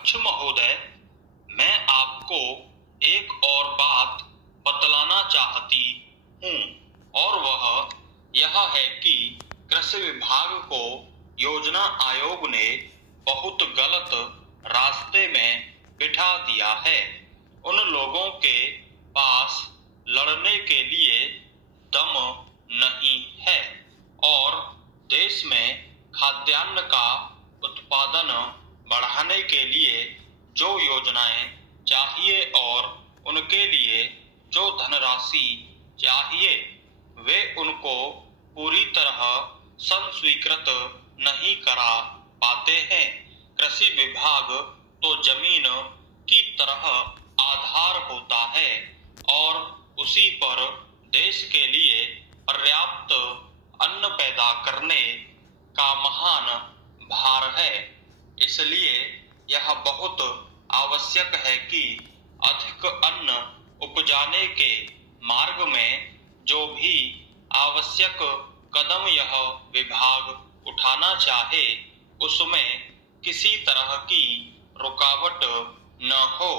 अध्यक्ष महोदय, मैं आपको एक और बात बतलाना चाहती हूँ और वह यह है कि कृषि विभाग को योजना आयोग ने बहुत गलत रास्ते में बिठा दिया है। उन लोगों के पास लड़ने के लिए दम नहीं है और देश में खाद्यान्न का उत्पादन बढ़ाने के लिए जो योजनाएं चाहिए और उनके लिए जो धनराशि चाहिए वे उनको पूरी तरह संस्वीकृत नहीं करा पाते हैं। कृषि विभाग तो जमीन की तरह आधार होता है और उसी पर देश के लिए पर्याप्त अन्न पैदा करने का महान भार है। इसलिए यह बहुत आवश्यक है कि अधिक अन्न उपजाने के मार्ग में जो भी आवश्यक कदम यह विभाग उठाना चाहे उसमें किसी तरह की रुकावट न हो।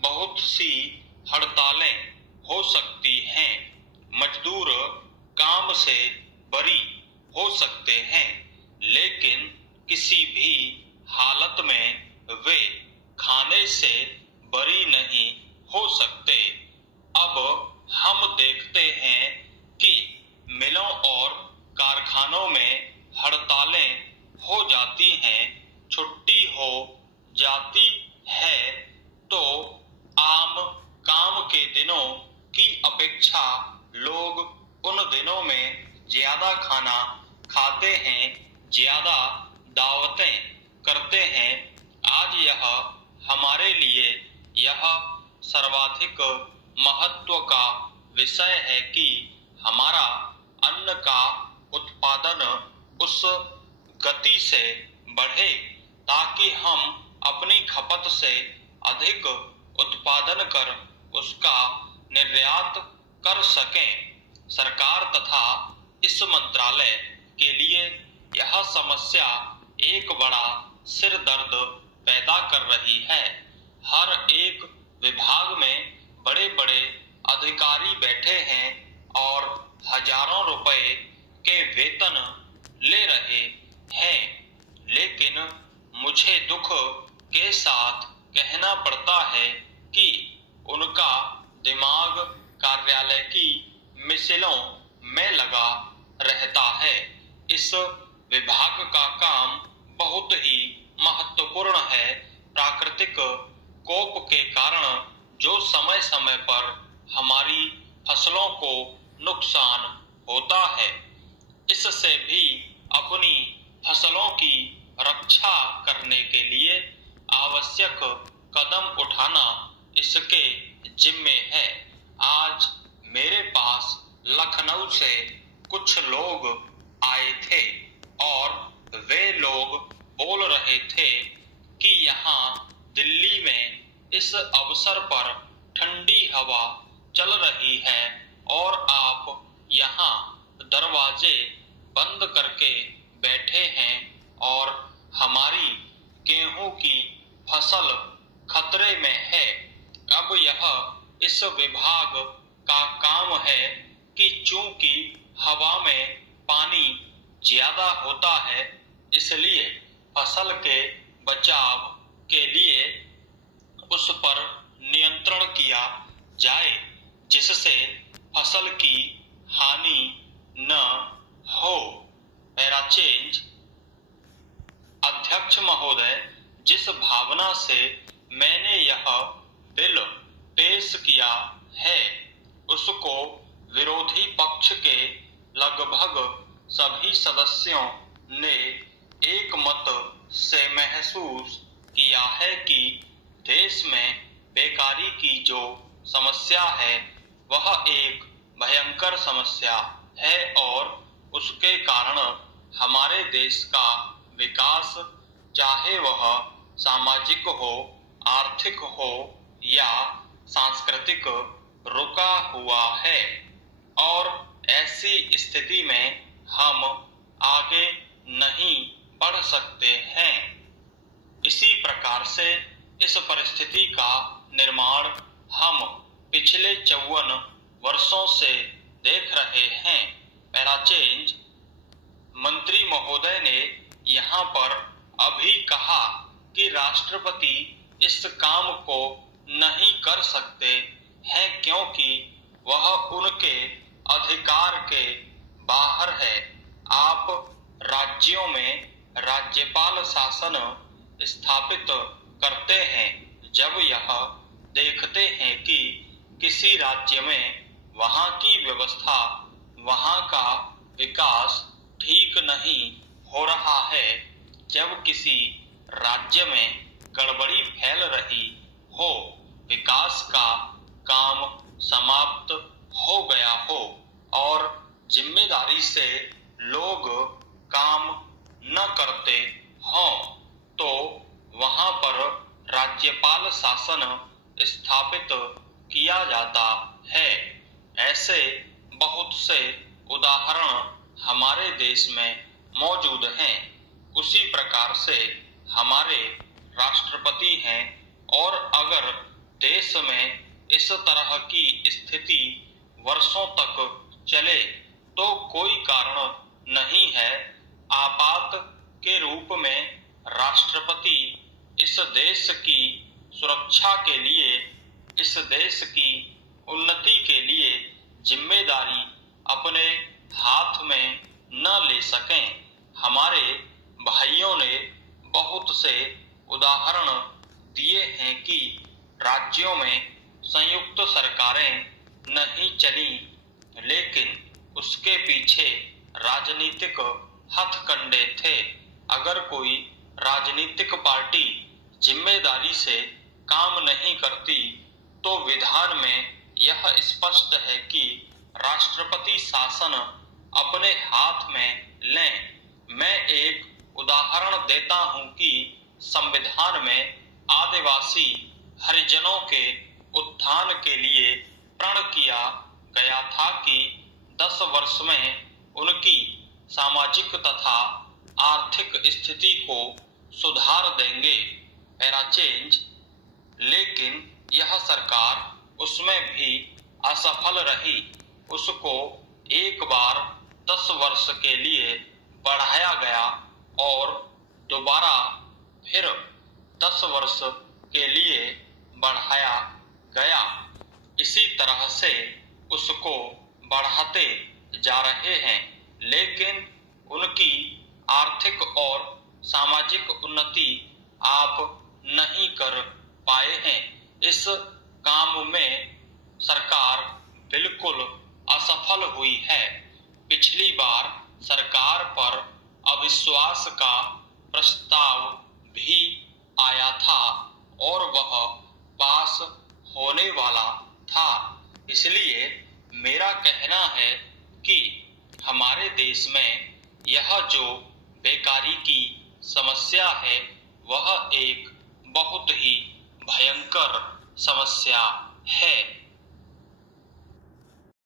बहुत सी हड़तालें हो सकती हैं, मजदूर काम से बरी हो सकते हैं, लेकिन किसी भी हालत में वे खाने से बरी नहीं हो सकते। अब हम देखते हैं कि मिलों और कारखानों में हड़तालें हो जाती हैं, छुट्टी हो जाती है तो आम काम के दिनों की अपेक्षा लोग उन दिनों में ज्यादा खाना खाते हैं, ज्यादा दावतें करते हैं। आज यह हमारे लिए यह सर्वाधिक महत्व का विषय है कि हमारा अन्न का उत्पादन उस गति से बढ़े ताकि हम अपनी खपत से अधिक उत्पादन कर उसका निर्यात कर सकें। सरकार तथा इस मंत्रालय के लिए यह समस्या एक बड़ा सिर दर्द पैदा कर रही है। हर एक विभाग में बड़े बड़े अधिकारी बैठे हैं और हजारों रुपए के वेतन ले रहे हैं, लेकिन मुझे दुख के साथ कहना पड़ता है कि उनका दिमाग कार्यालय की मिसलों में लगा रहता है। इस विभाग का काम बहुत ही महत्वपूर्ण है। प्राकृतिक कोप के कारण जो समय समय पर हमारी फसलों को नुकसान होता है, इससे भी अपनी फसलों की रक्षा करने के लिए आवश्यक कदम उठाना इसके जिम्मे है। आज मेरे पास लखनऊ से कुछ लोग आए थे और वे लोग बोल रहे थे कि यहाँ दिल्ली में इस अवसर पर ठंडी हवा चल रही है और आप यहाँ दरवाजे बंद करके बैठे हैं और हमारी गेहूं की फसल खतरे में है। अब यह इस विभाग का काम है कि चूंकि हवा में पानी ज्यादा होता है, इसलिए फसल के बचाव के लिए उस पर नियंत्रण किया जाए जिससे फसल की हानि न हो। Para change. अध्यक्ष महोदय, जिस भावना से मैंने यह बिल पेश किया है उसको विरोधी पक्ष के लगभग सभी सदस्यों ने एक मत से महसूस किया है कि देश में बेकारी की जो समस्या है वह एक भयंकर समस्या है और उसके कारण हमारे देश का विकास, चाहे वह सामाजिक हो, आर्थिक हो या सांस्कृतिक, रुका हुआ है और ऐसी स्थिति में हम आगे नहीं बढ़ सकते हैं। इसी प्रकार से इस परिस्थिति का निर्माण हम पिछले 54 वर्षों से देख रहे हैं। पहला चेंज, मंत्री महोदय ने यहाँ पर अभी कहा कि राष्ट्रपति इस काम को नहीं कर सकते हैं क्योंकि वह उनके अधिकार के बाहर है। आप राज्यों में राज्यपाल शासन स्थापित करते हैं जब यह देखते हैं कि किसी राज्य में वहां की व्यवस्था, वहां का विकास ठीक नहीं हो रहा है, जब किसी राज्य में गड़बड़ी फैल रही हो, विकास का काम समाप्त हो गया हो और जिम्मेदारी से लोग काम न करते हों, तो वहां पर राज्यपाल शासन स्थापित किया जाता है। ऐसे बहुत से उदाहरण हमारे देश में मौजूद हैं। उसी प्रकार से हमारे राष्ट्रपति हैं और अगर देश में इस तरह की स्थिति वर्षों तक चले तो कोई कारण नहीं है आपात के रूप में राष्ट्रपति इस देश की सुरक्षा के लिए, इस देश की उन्नति के लिए जिम्मेदारी अपने हाथ में न ले सकें। हमारे भाइयों ने बहुत से उदाहरण दिए हैं कि राज्यों में संयुक्त सरकारें नहीं चली, लेकिन उसके पीछे राजनीतिक हथकंडे थे। अगर कोई राजनीतिक पार्टी जिम्मेदारी से काम नहीं करती तो विधान में यह स्पष्ट है कि राष्ट्रपति शासन अपने हाथ में लें। मैं एक उदाहरण देता हूं कि संविधान में आदिवासी हरिजनों के उत्थान के लिए प्रण किया गया था कि 10 वर्ष में उनकी सामाजिक तथा आर्थिक स्थिति को सुधार देंगे। पहला चेंज, लेकिन यह सरकार उसमें भी असफल रही। उसको एक बार 10 वर्ष के लिए बढ़ाया गया और दोबारा फिर 10 वर्ष के लिए बढ़ाया गया। इसी तरह से उसको बढ़ाते जा रहे हैं, लेकिन उनकी आर्थिक और सामाजिक उन्नति आप नहीं कर पाए हैं। इस काम में सरकार बिल्कुल असफल हुई है। पिछली बार सरकार पर अविश्वास का प्रस्ताव भी आया था और वह पास होने वाला था। इसलिए मेरा कहना है कि हमारे देश में यह जो बेकारी की समस्या है वह एक बहुत ही भयंकर समस्या है।